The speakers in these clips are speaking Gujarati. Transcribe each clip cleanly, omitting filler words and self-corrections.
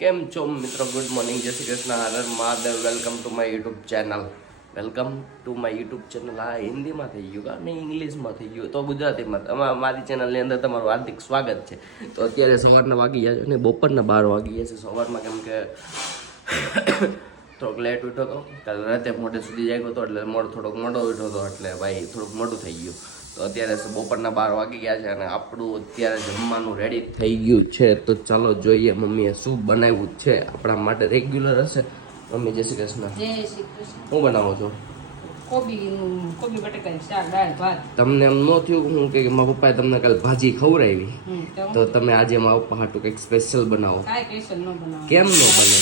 કેમ છો મિત્રો? ગુડ મોર્નિંગ, જય શ્રી કૃષ્ણ, હર Mahadev. Welcome to my YouTube channel. Welcome to my YouTube channel. આ હિન્દીમાં થઈ ગયું અને ઇંગ્લિશમાં થઈ ગયું તો ગુજરાતીમાં મારી ચેનલની અંદર તમારું હાર્દિક સ્વાગત છે. તો અત્યારે સવારના વાગી ગયા છે અને બપોરના 12 વાગી ગયા છે. સવારમાં કેમ કે થોડોક લેટ ઉઠ્યો હતો, કાલે રાતે મોડે સુધી જાગ્યો હતો એટલે થોડોક મોડો ઉઠ્યો હતો એટલે ભાઈ થોડુંક મોડું થઈ ગયું. તો અત્યારે બપોરના 12 વાગી ગયા છે અને આપણું અત્યારે જમવાનું રેડી થઈ ગયું છે. તો ચાલો જોઈએ મમ્મીએ શું બનાવ્યું છે આપણા માટે. રેગ્યુલર હશે મમ્મી. જય શ્રી કૃષ્ણ. જય શ્રી કૃષ્ણ. હું બનાવો છો? કોબી બટાકાનું શાક, દાળ ભાત. તમને એમ ન થયું હું કે મારા પપ્પાએ તમને કાલે ભાજી ખવડાવી તો તમે આજે મારા પપ્પા હાટું કંઈક સ્પેશિયલ બનાવો? કાંઈ સ્પેશિયલ ન બનાવો. કેમ ન બને?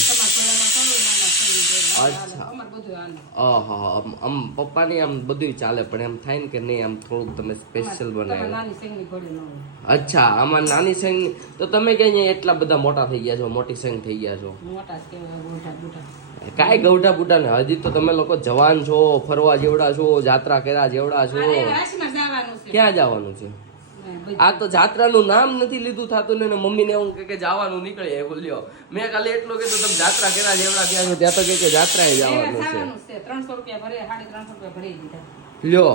અચ્છા. અમાર બધું હાલે. આમ પપ્પાની આમ બધું ચાલે પણ એમ થાય ને કે નહીં આમ થોડુંક તમે સ્પેશિયલ બનાવ્યું. નાની સેંગની ઘોડી ન હોય. અચ્છા, આમાં નાની સેંગ તો તમે કઈ અહીંયા એટલા બધા મોટા થઈ ગયા છો, મોટી સેંગ થઈ ગયા છો. મોટા જ કહેવાય, ગોઠા બુઠા. કાંઈ ગૌઠા બુટા ને હજી તો તમે લોકો જવાન છો, ફરવા જેવડા છો, જાત્રા કર્યા જેવડા છો. અરે વાસમાં જવાનું છે. ક્યાં જવાનું છે? આ તો જાત્રાનું નામ નથી લીધું થતું ને મમ્મીને એવું કે જવાનું નીકળે એવું લ્યો. મેં કાલે એટલું કીધું તમે જાત્રા કર્યા જેવડા ક્યાં છો, ત્યાં તો કે જાત્રાએ જવાનું છે. 300 રૂપિયા ભરે, 350 રૂપિયા ભરી દીધા. લ્યો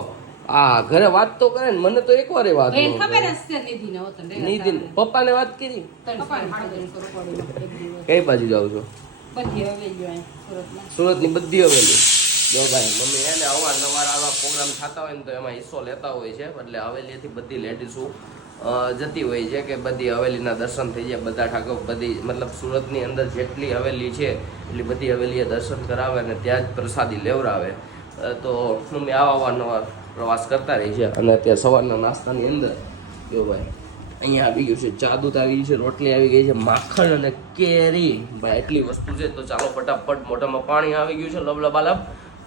આ ઘરે વાત તો કરે ને, મને તો એકવાર વાત એને ખબર જ છે નિધિને હોતન રે. નિધિન પપ્પાને વાત કરી? પપ્પાને 350 રૂપિયા એક દિવસ. કઈ બાજુ જાવ છો? બધી હવેલી અહીં સુરતમાં. સુરતની બધી હવેલી. જો ભાઈ મમ્મી એને અવારનવાર આવા પ્રોગ્રામ થતા હોય ને તો એમાં હિસ્સો લેતા હોય છે. એટલે હવેલીથી બધી લેડીઝો જતી હોય છે કે બધી હવેલીના દર્શન થઈ જાય. બધા ઠાકોર બધી મતલબ સુરતની અંદર જેટલી હવેલી છે એટલી બધી હવેલીએ દર્શન કરાવે અને ત્યાં જ પ્રસાદી લેવડાવે. તો મમ્મી અવારનવાર પ્રવાસ કરતા રહી છે. અને અત્યારે સવારના નાસ્તાની અંદર જો ભાઈ અહીંયા આવી ગયું છે ચા દૂધ આવી ગયું છે, રોટલી આવી ગઈ છે, માખણ અને કેરી. ભાઈ એટલી વસ્તુ છે તો ચાલો ફટાફટ મોઢામાં પાણી આવી ગયું છે લબલબાલબ.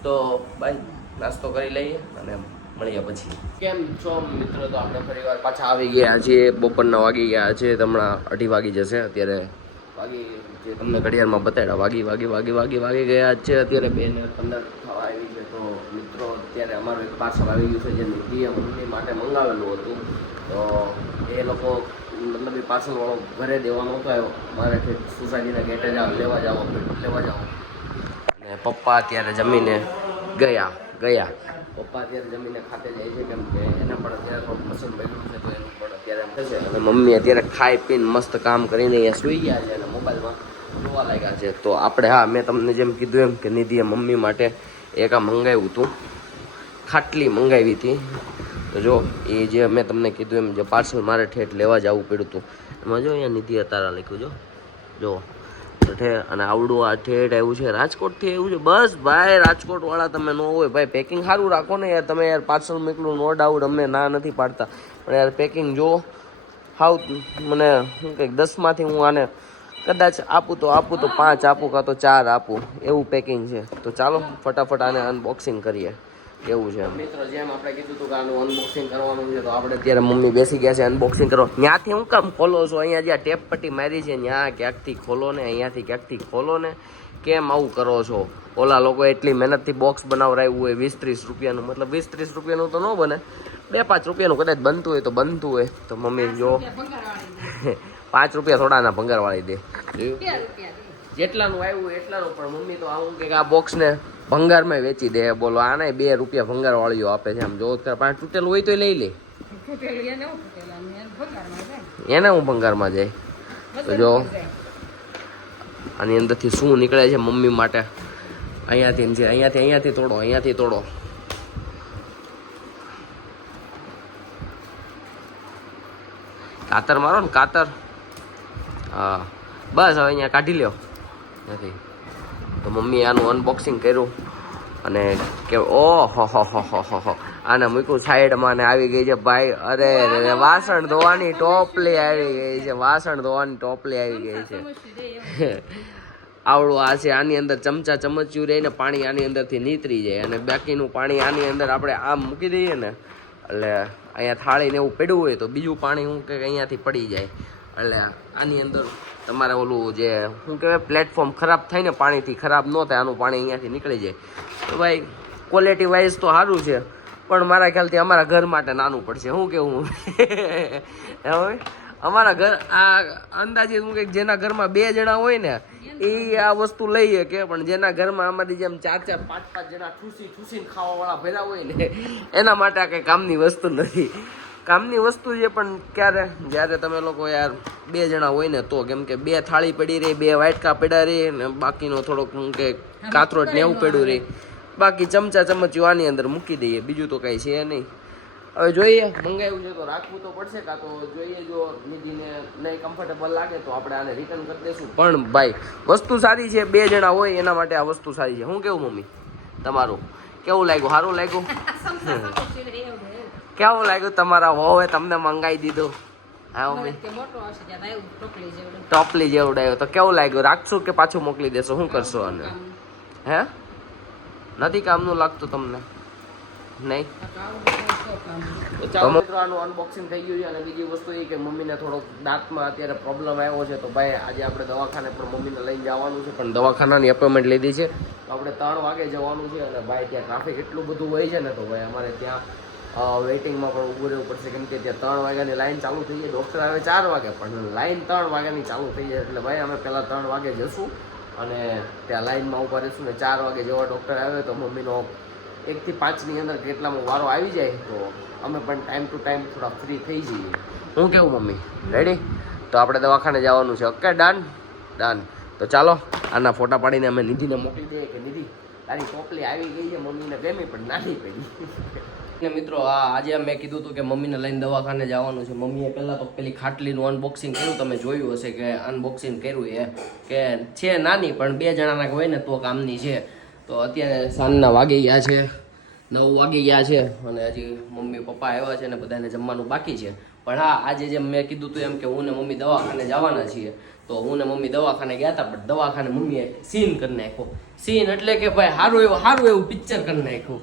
તો ભાઈ નાસ્તો કરી લઈએ અને મળીએ પછી. કેમ છો મિત્રો? તો આપણે ફરીવાર પાછા આવી ગયા છીએ. બપોરના વાગી ગયા છે, હમણાં 2:30 વાગી જશે. અત્યારે વાગી જે તમને ઘડિયાળમાં બતાડ્યા વાગી ગયા છે. અત્યારે 2:15 થવા આવી છે. તો મિત્રો અત્યારે અમારું એક પાર્સલ આવી ગયું છે જે નિધિએ મમ્મી માટે મંગાવેલું હતું. તો એ લોકો મતલબ એ પાર્સલ વાળો ઘરે દેવાનો હતો આવ્યો. મારે સોસાયટીના ગેટે લેવા જાઓ. અને પપ્પા અત્યારે જમીને ગયા. પપ્પા અત્યારે જમીને ખાતે જાય છે કેમ કે એને પણ અત્યારે થોડું પસંદ પડ્યું છે તો એનું પણ અત્યારે એમ થશે. અને મમ્મી અત્યારે ખાઈ પીને મસ્ત કામ કરીને અહીંયા સૂઈ ગયા છે અને મોબાઈલમાં જોવા લાગ્યા છે. તો આપણે મેં તમને જેમ કીધું એમ કે નિધિએ મમ્મી માટે એક આ મંગાવ્યું હતું, ખાટલી મંગાવી હતી. તો જો એ જે મેં તમને કીધું એમ જે પાર્સલ મારે ઠેઠ લેવા જવું પડ્યું હતું એમાં જો અહીંયા નિધિ અતારા લખ્યું જો અને આવડું આ ઠેઠ આવ્યું છે રાજકોટથી આવ્યું છે. બસ ભાઈ રાજકોટ વાળા તમે ન હોય ભાઈ પેકિંગ સારું રાખો ને યાર. તમે યાર પાર્સલ મોકલું નો ડાઉટ, અમે ના નથી પાડતા પણ યાર પેકિંગ જો હાવ મને શું કંઈક 10માંથી હું આને કદાચ આપું તો 5 આપું કાં તો 4 આપું એવું પેકિંગ છે. તો ચાલો ફટાફટ આને અનબોક્સિંગ કરીએ. એવું છે મિત્રો જેમ આપણે કીધું હતું કે આનું અનબોક્સિંગ કરવાનું છે તો આપણે અત્યારે મમ્મી બેસી ગયા છે અનબોક્સિંગ કરવા. ત્યાંથી હું કામ ખોલો છો? અહીંયા જ્યાં ટેપ પટ્ટી મારી છે ત્યાં ક્યાંકથી ખોલો ને, અહીંયાથી ક્યાંકથી ખોલો ને. કેમ આવું કરો છો? ઓલા લોકો એટલી મહેનતથી બોક્સ બનાવરાયું હોય 20-30 રૂપિયાનું, મતલબ 20-30 રૂપિયાનું તો ન બને, 2-5 રૂપિયાનું કદાચ બનતું હોય તો મમ્મી જો 5 રૂપિયા થોડાના ભંગારવાળી દે. જેટલાનું આવ્યું એટલાનું પણ મમ્મી તો આવું કે આ બોક્સને ભંગારમાં વેચી દે. બોલો આને 2 રૂપિયા ભંગારવાળીઓ આપે છે. આમ જો 5 તૂટેલું હોય તો લઈ લે. એને હું ભંગારમાં જાય. તો જો આની અંદરથી શું નીકળે છે મમ્મી માટે. અહીંયાથી તોડો. કાતર મારો ને કાતર. હા બસ હવે અહીંયા કાઢી લ્યો. નથી તો મમ્મી આનું અનબોક્સિંગ કર્યું અને કે ઓહો આને મૂક્યું સાઈડમાં ને આવી ગઈ છે ભાઈ. અરે વાસણ ધોવાની ટોપલી આવી ગઈ છે. આવડું આ છે. આની અંદર ચમચ્યું રહીને પાણી આની અંદરથી નીતરી જાય અને બાકીનું પાણી આની અંદર આપણે આમ મૂકી દઈએ ને એટલે અહીંયા થાળીને એવું પડ્યું હોય તો બીજું પાણી હું કે અહીંયાથી પડી જાય. એટલે આની અંદર તમારે ઓલું જે શું કહેવાય પ્લેટફોર્મ ખરાબ થાય ને પાણીથી ખરાબ ન થાય, આનું પાણી અહીંયાથી નીકળી જાય. તો ભાઈ ક્વોલિટી વાઇઝ તો સારું છે પણ મારા ખ્યાલથી અમારા ઘર માટે નાનું પડશે. શું કેવું હવે અમારા ઘર આ અંદાજે શું કે જેના ઘરમાં 2 જણા હોય ને એ આ વસ્તુ લઈએ કે પણ જેના ઘરમાં અમારી જેમ 4 5 જણા ઠૂસીને ખાવા વાળા ભેરા હોય ને એના માટે આ કઈ કામની વસ્તુ નથી. કામની વસ્તુ છે પણ ક્યારે જ્યારે તમે લોકો યાર 2 જણા હોય ને તો, કેમ કે 2 થાળી પડી રહી, 2 વાટકા પડ્યા રહી ને બાકીનો થોડોક શું કે કાતરોટ ને એવું પડ્યું રહી, બાકી ચમચા ચમચીઓ આની અંદર મૂકી દઈએ, બીજું તો કઈ છે નહીં. હવે જોઈએ, મંગાવ્યું છે તો રાખવું તો પડશે, કાં તો જોઈએ જો નિધિને નહીં કમ્ફર્ટેબલ લાગે તો આપણે આને રિટર્ન કરી દઈશું. પણ ભાઈ વસ્તુ સારી છે, 2 જણા હોય એના માટે આ વસ્તુ સારી છે. શું કેવું મમ્મી તમારું? કેવું લાગ્યું? સારું લાગ્યું? કેવું લાગ્યું તમારા વહુએ તમને મંગાવી દીધું? હા મમ્મી ટોપલી જેવડું આવ્યું તો કેવું લાગ્યું? રાખશું કે પાછું મોકલી દેશો? શું કરશો? અને હે નથી કામનું લાગતું તમને? નહીં? ચાલો મિત્રો, આનું અનબોક્સિંગ થઈ ગયું છે. અને બીજી વસ્તુ એ કે મમ્મીને થોડોક દાંતમાં અત્યારે પ્રોબ્લેમ આવ્યો છે, તો ભાઈ આજે આપણે દવાખાને પણ મમ્મીને લઈને જવાનું છે, પણ દવાખાનાની એપોઇન્ટમેન્ટ લીધી છે તો આપણે 3 વાગે જવાનું છે. અને ભાઈ ત્યાં ટ્રાફિક એટલું બધું હોય છે ને, તો ભાઈ અમારે ત્યાં વેઇટિંગમાં પણ ઊભું રહેવું પડશે, કેમ કે ત્યાં 3 વાગ્યાની લાઈન ચાલુ થઈ જાય. ડૉક્ટર આવે 4 વાગે, પણ લાઈન 3 વાગ્યાની ચાલુ થઈ જાય. એટલે ભાઈ અમે પહેલાં 3 વાગે જશું અને ત્યાં લાઈનમાં ઊભા રહીશું ને 4 વાગે જેવા ડૉક્ટર આવે તો મમ્મીનો 1 થી 5ની અંદર કેટલામાં વારો આવી જાય તો અમે પણ ટાઈમ ટુ ટાઈમ થોડા ફ્રી થઈ જઈએ. હું કેવું મમ્મી? રેડી? તો આપણે દવાખાને જવાનું છે. Okay, done done. તો ચાલો આના ફોટા પાડીને અમે નિધિને મોકલી દઈએ કે નિધિ તારી ટોપલી આવી ગઈ છે, મમ્મીને ગમી પણ નાની પડી. ને મિત્રો આજે મેં કીધું હતું કે મમ્મીને લઈને દવાખાને જવાનું છે. મમ્મીએ પહેલાં તો પેલી ખાટલીનું અનબોક્સિંગ કર્યું, તમે જોયું હશે કે અનબોક્સિંગ કર્યું એ કે છે નાની પણ 2 જણાના હોય ને તો કામની છે. તો અત્યારે સાંજના વાગી ગયા છે, 9 વાગી ગયા છે અને હજી મમ્મી પપ્પા આવ્યા છે અને બધાને જમવાનું બાકી છે. પણ હા, આજે જેમ મેં કીધું હતું એમ કે હું ને મમ્મી દવાખાને જવાના છીએ, તો હું ને મમ્મી દવાખાને ગયા હતા, પણ દવાખાને મમ્મીએ સીન કરી નાખ્યો. સીન એટલે કે ભાઈ સારું એવું પિક્ચર કરી નાખ્યું.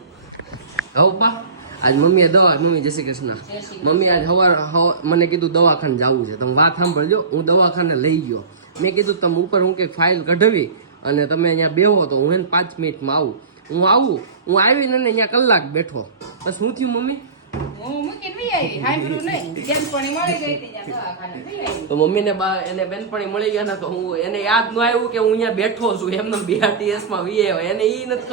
હવે પપ્પા આજ મમ્મીએ મમ્મી જય શ્રી કૃષ્ણ. મમ્મી આજ મને કીધું દવાખાને જવું છે. તમે વાત સાંભળજો, હું દવાખાને લઈ ગયો. મેં કીધું તમે ઉપર હું કંઈક ફાઇલ કઢાવી અને તમે અહીંયા બેહો તો હું એને 5 મિનિટમાં આવું. હું આવીને અહીંયા કલાક બેઠો. બસ શું થયું મમ્મી? તો મમ્મીને એને બેનપણી મળી ગયા ને તો હું એને યાદ ન આવ્યું કે હું અહીંયા બેઠો છું, એમને BRTS માં વી આવ્યા. એને એ નથી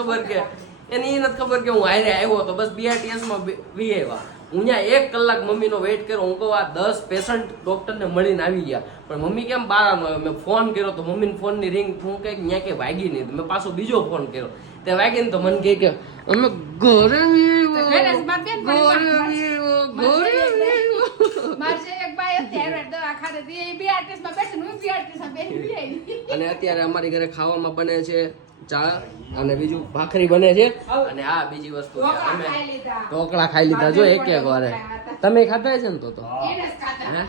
ખબર કે હું હારે આવ્યો તો બસ BRTS માં વી આવ્યા. હું અહીંયા 1 કલાક મમ્મીનો વેઇટ કર્યો. હું કહું આ 10 પેશન્ટ ડોક્ટરને મળીને આવી ગયા, પણ મમ્મી કેમ બહાર ન આવ્યો. મેં ફોન કર્યો તો મમ્મીને ફોનની રિંગ હું કંઈક ત્યાં કે વાગી નહીં. મેં પાછો બીજો ફોન કર્યો, તે વાગી ને તો મને કહે કે અમે ઘરે અને અત્યારે અમારી ઘરે ખાવામાં બને છે ચા અને બીજું ભાખરી બને છે. અને આ બીજી વસ્તુ અમે ઢોકળા ખાઈ લીધા જો એક વારે. તમે ખાતા છે ને? તો હે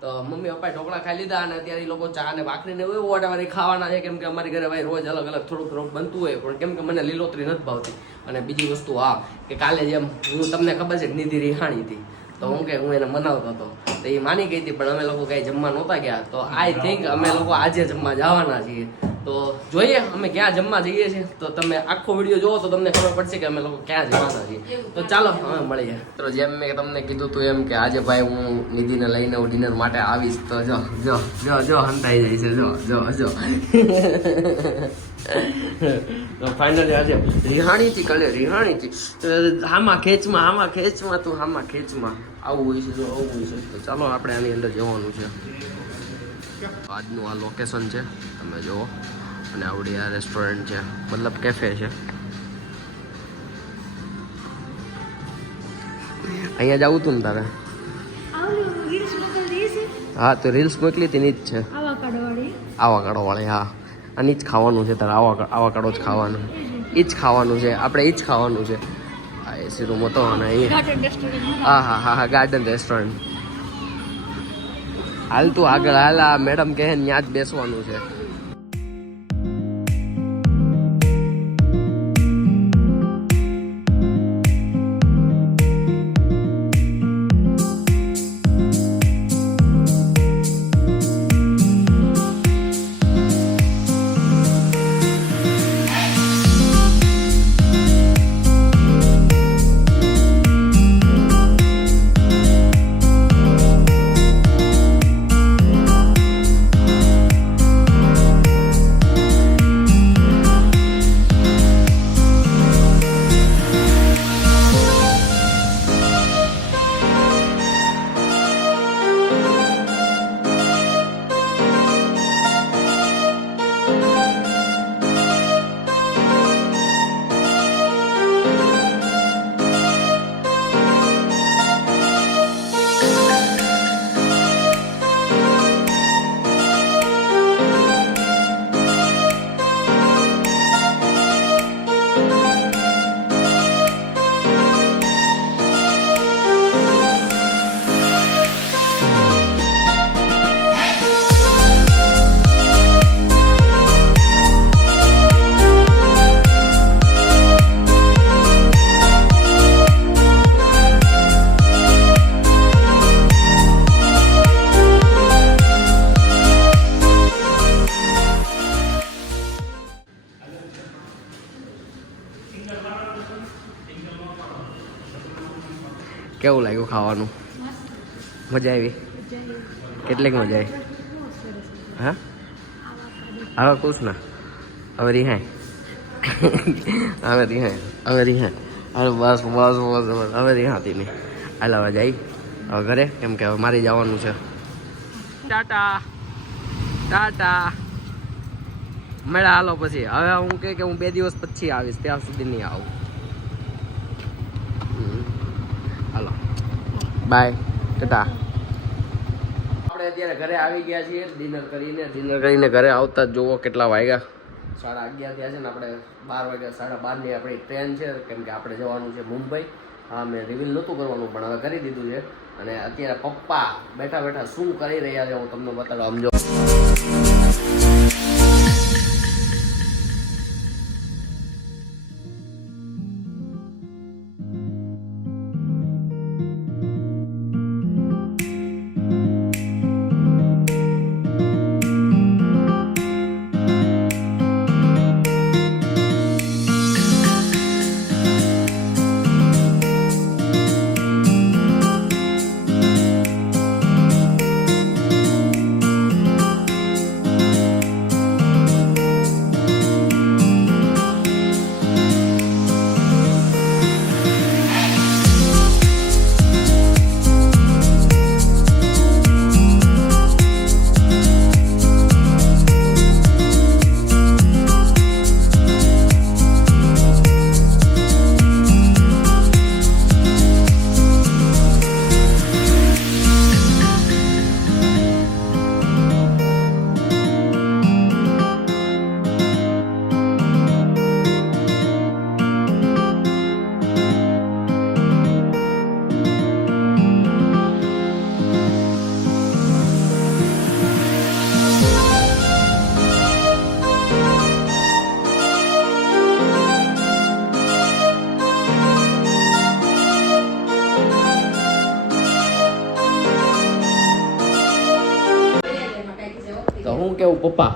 તો મમ્મી પપ્પાએ ઢોકળા ખાઈ લીધા અને અત્યારે લોકો ચા અને ભાખરી ને એવું ઓર્ડર ખાવાના છે, કેમ કે અમારી ઘરે ભાઈ રોજ અલગ અલગ થોડુંક બનતું હોય, પણ કેમ કે મને લીલોતરી નથી ભાવતી. અને બીજી વસ્તુ કે કાલે જેમ હું તમને ખબર છે નિધિ રિહાણી હતી તો હું એને મનાવતો હતો તો એ માની ગઈ હતી, પણ અમે લોકો કઈ જમવા નહોતા ગયા. તો આઈ થિંક અમે લોકો આજે જમવા જવાના છીએ. તો જોઈએ અમે ક્યાં જમવા જઈએ છીએ. તો તમે આખો વિડીયો જોવો તો તમને ખબર પડશે કે અમે લોકો ક્યાં જવાના છીએ. તો ચાલો હવે મળીએ. તો જેમ મેં તમને કીધું હતું એમ કે આજે ભાઈ હું નિધિને લઈને ડિનર માટે આવીશ. તો જો હંતાઈ જાય છે. જો તો ફાઇનલી આજે રિહાણીથી આમાં ખેંચમાં તું આમાં ખેંચમાં આવું હોય છે. આવું હોય છે. તો ચાલો આપણે આની અંદર જવાનું છે. આજનું આ લોકેશન છે તમે જુઓ, અને આવડી આ રેસ્ટોરન્ટ છે, મતલબ કેફે છે. અહીંયા જવું તું ને તારે? હા, તો રીલ્સ મોકલી હતી ની જ છે, આવાકાડો વાળી. હા, આની જ ખાવાનું છે તારે, આવાકાડો જ ખાવાનું, એ જ ખાવાનું છે આપણે, એ જ ખાવાનું છે. આ એસી રૂમ હતો અને હા ગાર્ડન રેસ્ટોરન્ટ. હાલ તું આગળ હાલ, આ મેડમ કહે ત્યાં જ બેસવાનું છે. કેવું લાગ્યું ખાવાનું? મજા આવી? કેટલીક મજા આવી? હા હવે કુછ ના હવે રિહાય હવે રિહાય અરે બસ બસ બસ બસ હવે રિહાતી નહીં. હાલ હવે જાય હવે ઘરે, કેમ કે હવે મારી જવાનું છે. ટાટા ટાટા મળ્યા હાલો પછી. હવે હું કે હું 2 દિવસ પછી આવીશ, ત્યાં સુધી નહીં આવું. હાલો બાય ટાટા. આપણે અત્યારે ઘરે આવી ગયા છીએ ડિનર કરીને ઘરે આવતા જ જુઓ કેટલા વાગ્યા. 11:30 થયા છે ને આપણે 12 વાગ્યા 12:30ની આપણી ટ્રેન છે, કેમ કે આપણે જવાનું છે મુંબઈ. હા મેં રિવીલ નહોતું કરવાનું પણ હવે કરી દીધું છે. અને અત્યારે પપ્પા બેઠા બેઠા શું કરી રહ્યા છે હું તમને બતાડવા સમજો. તો હું કેવું પપ્પા,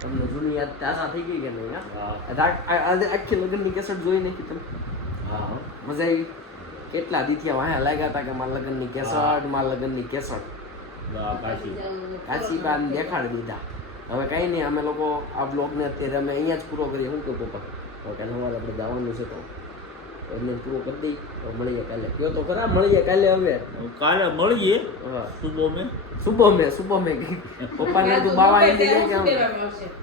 તમને જૂની યાદ તાજા થઈ ગઈ કે નહીં? આખી લગ્નની કેસેટ જોઈ નાખી તમે? હા મજા આવી? કેટલા દીથિયા વાહે લાગ્યા હતા કે મારા લગ્નની કેસેટ કાશી બાન દેખાડી દીધા. હવે કઈ નહીં, અમે લોકો આ બ્લોગને અત્યારે અમે અહીંયા જ પૂરો કરીએ. શું કહું પપ્પા? તો કાલે સવારે આપણે જવાનું છે તો એને પૂરો કરી દઈ તો મળીએ કાલે. કયો તો ખરા મળીએ કાલે. હવે કાલે મળીએ. હા સુબહ મેં પપ્પાને તું બાવા એમ કહે કે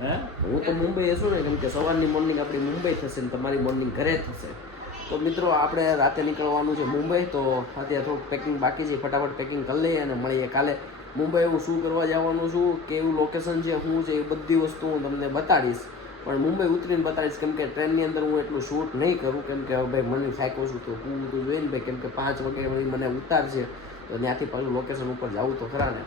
હે હું તો મુંબઈ હશું ને, કેમ કે સવારની મોર્નિંગ આપણી મુંબઈ થશે ને તમારી મોર્નિંગ ઘરે થશે. તો મિત્રો આપણે રાતે નીકળવાનું છે મુંબઈ. તો અત્યારે થોડુંક પેકિંગ બાકી છે, ફટાફટ પેકિંગ કરી લઈએ અને મળીએ કાલે. મુંબઈ હું શું કરવા જવાનું છું, કેવું લોકેશન છે, શું છે, એ બધી વસ્તુ હું તમને બતાડીશ. પણ મુંબઈ ઉતરીને બતાડીશ, કેમ કે ટ્રેનની અંદર હું એટલું શૂટ નહીં કરું, કેમ કે ભાઈ મને થાક્યો છું તો હું તો જોઈને ભાઈ, કેમ કે 5 વાગે મને ઉતારશે તો ત્યાંથી પાછું લોકેશન ઉપર જવું તો ખરા ને.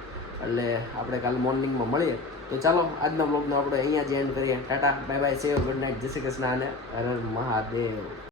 એટલે આપણે કાલે મોર્નિંગમાં મળીએ. તો ચાલો આજના બ્લોગનો આપણે અહીંયા જ એન્ડ કરીએ. ટાટા બાય બાય, સેવ, ગુડ નાઇટ, જય શ્રી કૃષ્ણ અને હર હર મહાદેવ.